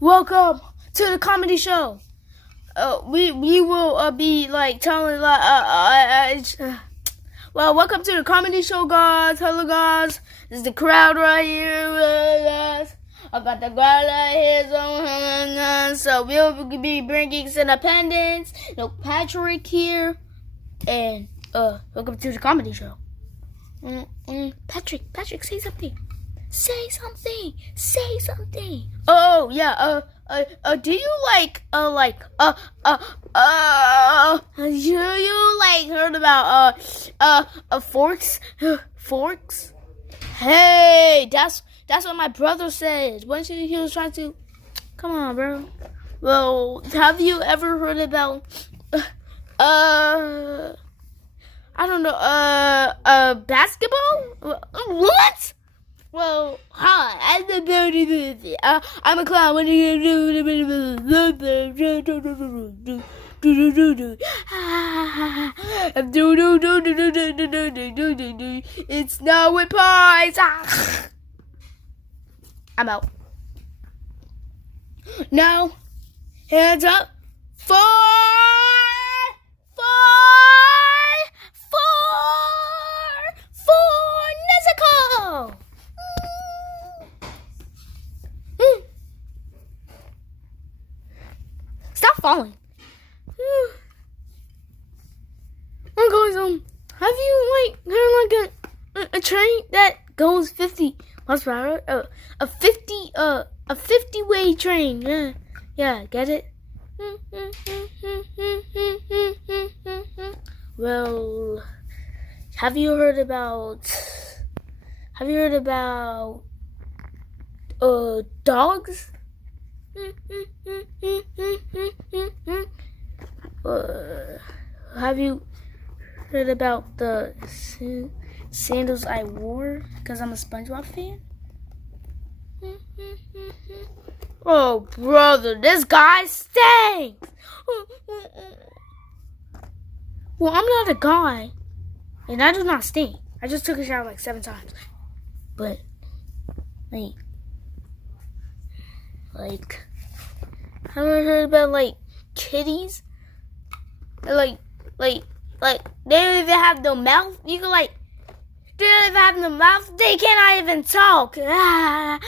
Welcome to the comedy show. We will be like telling welcome to the comedy show, guys. Hello, guys. This is the crowd right here, guys. I got the crowd right here, so we'll be bringing some independence. Patrick here, and welcome to the comedy show. Patrick, say something. Say something. Oh yeah. Do you you heard about forks? Forks? Hey, that's what my brother said. When he was trying to, come on, bro. Well, have you ever heard about I don't know, basketball? What? Well, hi, I'm a clown. It's now with pies. I'm out. Now, hands up for Nezuko. Stop falling. I'm going home. Have you heard a train that goes 50 miles per hour? A 50-way train. Yeah, get it? Well, have you heard about dogs? Have you heard about the sandals I wore because I'm a SpongeBob fan? Oh, brother, this guy stinks. Well, I'm not a guy, and I do not stink. I just took a shower like 7 times. But, have you heard about, kitties? They don't even have no mouth. You can, they don't even have no mouth. They cannot even talk. I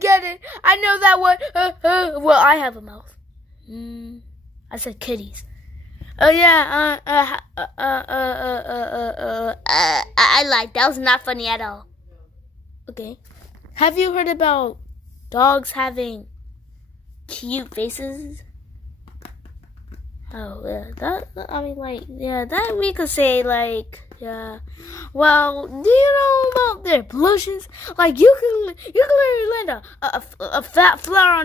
get it. I know that one. Well, I have a mouth. I said kitties. Oh yeah. I lied. That was not funny at all. Okay. Have you heard about dogs having cute faces? Oh yeah, that we could say yeah. Well, do you know about their blushes? You can literally land a fat flower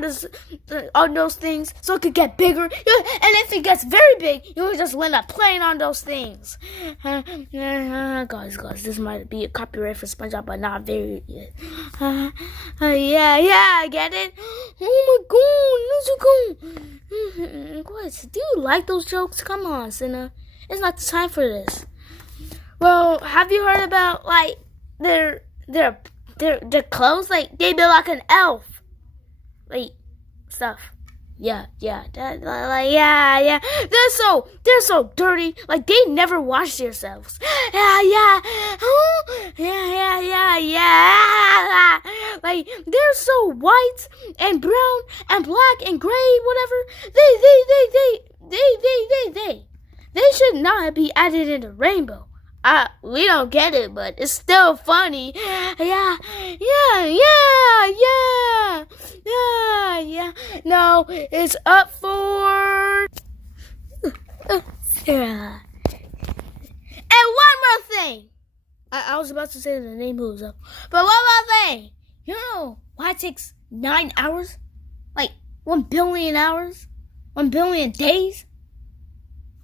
on those things so it could get bigger. And if it gets very big, you can just land a plane on those things. Guys, this might be a copyright for SpongeBob, but not very good. Yeah, I get it. Oh my God, Nezuko. What? Do you like those jokes? Come on, Cinna. It's not the time for this. Well, have you heard about their clothes? They build like an elf, stuff. Yeah. They're so dirty. They never wash themselves. Yeah. They're so white and brown and black and gray, whatever. They should not be added in the rainbow. We don't get it, but it's still funny. Yeah. No, it's up for Sarah. And one more thing. I was about to say the name who's up, but one more thing. You know why it takes 9 hours? 1 billion hours? 1 billion days?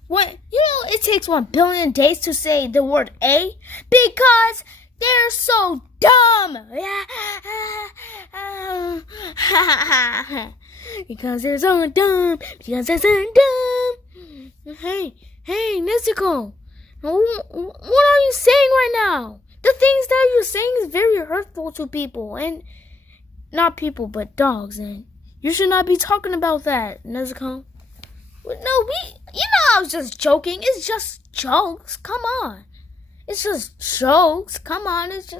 What? It takes 1 billion days to say the word A? Because they're so dumb. Because they're so dumb. Hey, Nezuko. What are you saying right now? The things that you're saying is very hurtful to people, and not people, but dogs, and you should not be talking about that, Nezuko. No, I was just joking. It's just jokes. Come on. It's just jokes. Come on. It's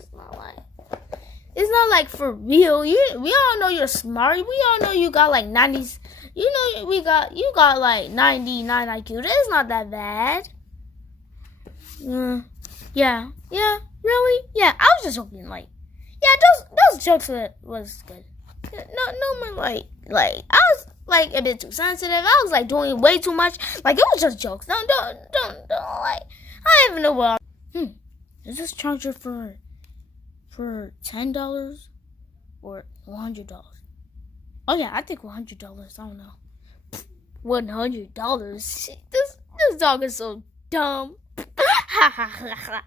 not like for real. We all know you're smart. We all know you got like 90s. You got like 99 IQ. It's not that bad. Yeah, really? Yeah, I was just joking. Like, yeah, those jokes was good. No more like I was like a bit too sensitive. I was like doing way too much. Like it was just jokes. Don't like. I don't even know what. Is this charger for $10 or $100? Oh yeah, I think $100. I don't know. $100. This dog is so dumb. Ha ha ha ha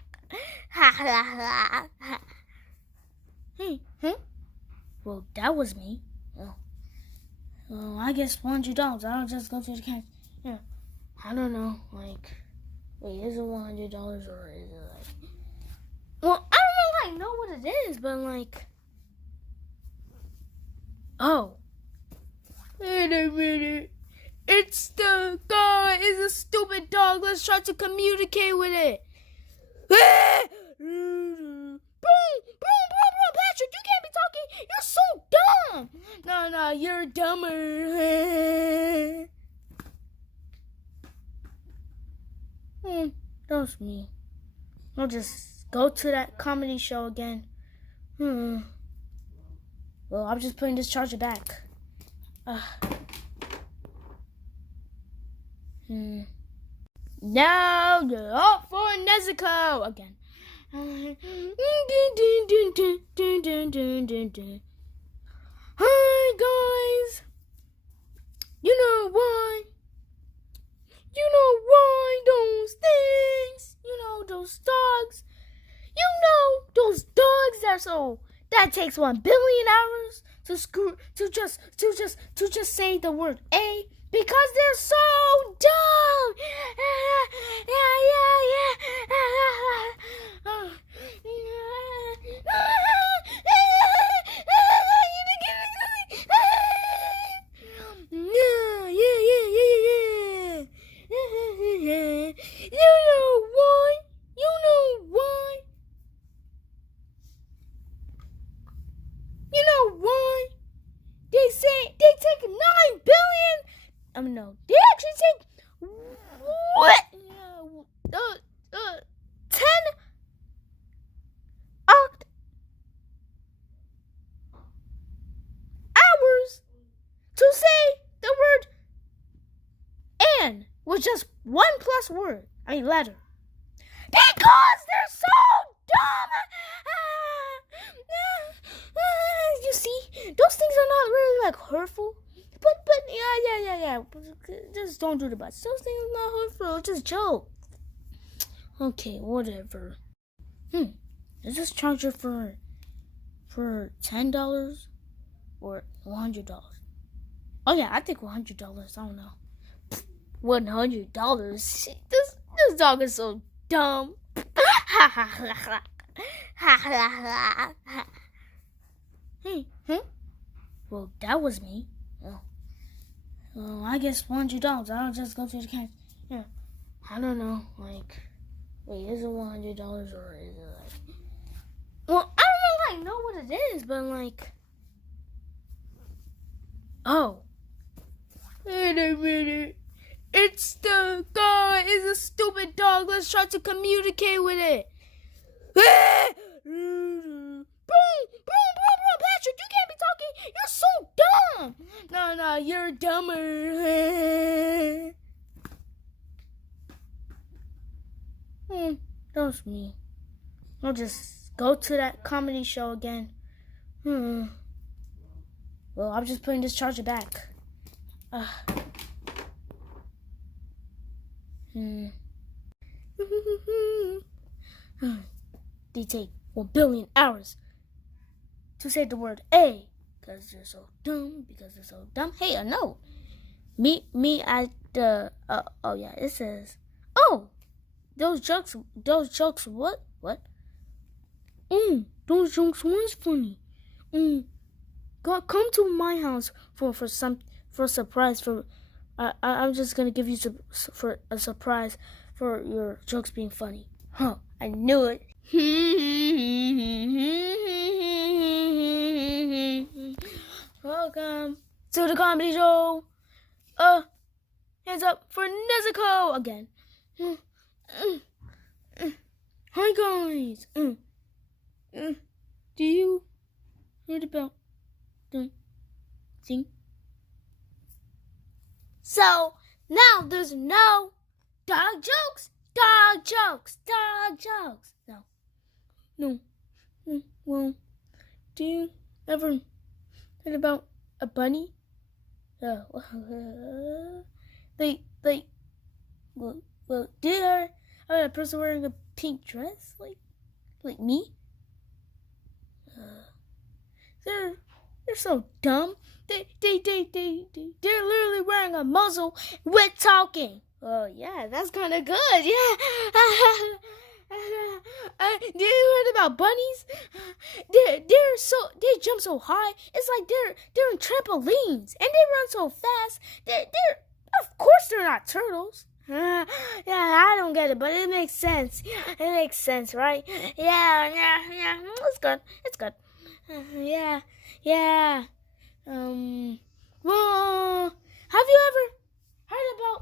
ha ha ha. Hey, well, that was me. Well, I guess $100. I'll just go to the cash. Yeah, I don't know. Like, wait, is it $100 or is it like? Well, I don't really know what it is, but like, oh, wait a minute. It's the guy. It's a stupid dog. Let's try to communicate with it. Boom, Patrick, you can't be talking. You're so dumb. No, you're dumber. That's me. I'll just go to that comedy show again. Well, I'm just putting this charger back. Now you're up for Nezuko again. Hi guys. You know why those things, those dogs, that takes 1 billion hours to just say the word A because they're so dumb. They take 9 billion. No, they actually take what? 10 hours to say the word "and" with just one plus word. Letter. Because they're so dumb. You see, those things are not really like hurtful. But yeah. Just don't do the butts. Those things are not hurtful. It's just joke. Okay, whatever. Is this charger for $10 or $100? Oh yeah, I think $100. I don't know. $100. This dog is so dumb. Ha ha ha ha ha ha ha. Well, that was me. Well, I guess $100. I'll just go to the cash. Yeah, I don't know. Like, wait, is it $100 or is it like? Well, I don't really know what it is, but like, oh, wait a minute. It's the guy. It's a stupid dog. Let's try to communicate with it. Boom, Patrick, you can't be talking. You're so dumb. No, you're dumber. That's me. I'll just go to that comedy show again. Well, I'm just putting this charger back. They take 1 billion hours to say the word A because they're so dumb. Hey, a note. Me at the. Oh yeah, it says. Oh, those jokes. What? Those jokes weren't funny. Come to my house for a surprise for. I'm just gonna give you for a surprise for your jokes being funny. Huh? I knew it. Welcome to the comedy show. Hands up for Nezuko again. Hi guys. Do you heard about the thing? So now there's no dog jokes. No. Well, do you ever heard about a bunny? Well, do you hear about a person wearing a pink dress, like me? They're so dumb. They're literally wearing a muzzle with talking. Oh yeah, that's kind of good. Yeah. Do you heard about bunnies? They jump so high. It's like they're in trampolines, and they run so fast. Of course they're not turtles. Yeah, I don't get it, but it makes sense. It makes sense, right? Yeah. It's good. Yeah. Well, have you ever heard about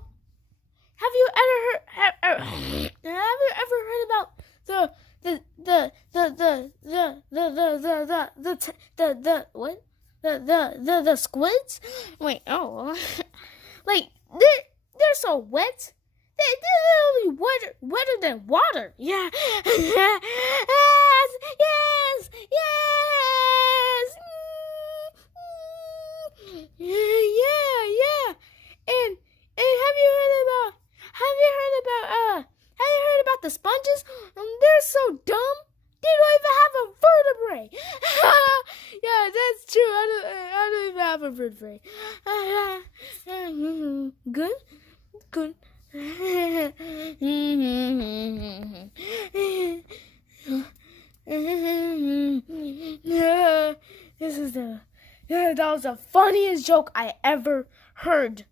the squids? Wait, like they're so wet. They're literally wetter than water. Yeah. Yes. Yeah. And have you heard about the sponges? They're so dumb. They don't even have a vertebrae. Yeah, that's true. I don't even have a vertebrae. Good. That was the funniest joke I ever heard.